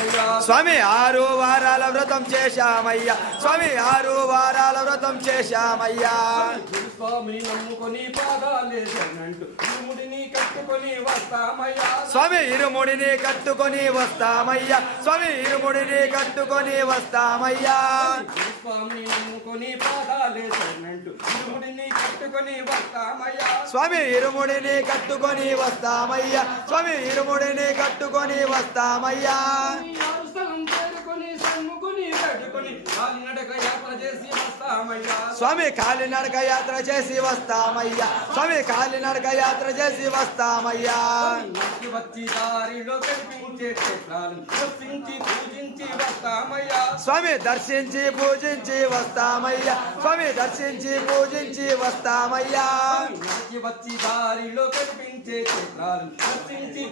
వస్తామయ్యా స్వామి 6 వారాల వ్రతం చేశామయ్యా స్వామి 6 వారాల వ్రతం చేశామయ్యా స్వామిని నమ్ముకొని పాదాలే శరణంటూ ఇరుముడిని కట్టుకొని వస్తామయ్యా స్వామి ఇరుముడిని కట్టుకొని వస్తామయ్యా స్వామి ఇరుముడిని కట్టుకొని వస్తామయ్యా స్వామిని నమ్ముకొని పాదాలే శరణంటూ ఇరుముడిని కట్టుకొని వస్తామయ్యా స్వామి ఇరుముడిని కట్టుకొని వస్తామయ్యా స్వామి ఇరుముడిని కట్టుకొని వస్తామయ్యా స్థలం చేరుకొని సమ్ముకొని కట్టుకొని కాలినడక యాత్ర చేసి వస్తామయ్యా స్వామి కాలినడక యాత్ర చేసి వస్తామయ్యా స్వామి కాలినడక యాత్ర చేసి వస్తామయ్యా వచ్చి దారిలో కనిపించే క్షేత్రాలను దర్శించి పూజించి వస్తామయ్యా స్వామి దర్శించి పూజించి వస్తామయ్యా స్వామి దర్శించి పూజించి వస్తామయ్యా వచ్చి దారిలో కనిపించే క్షేత్రాలను దర్శించి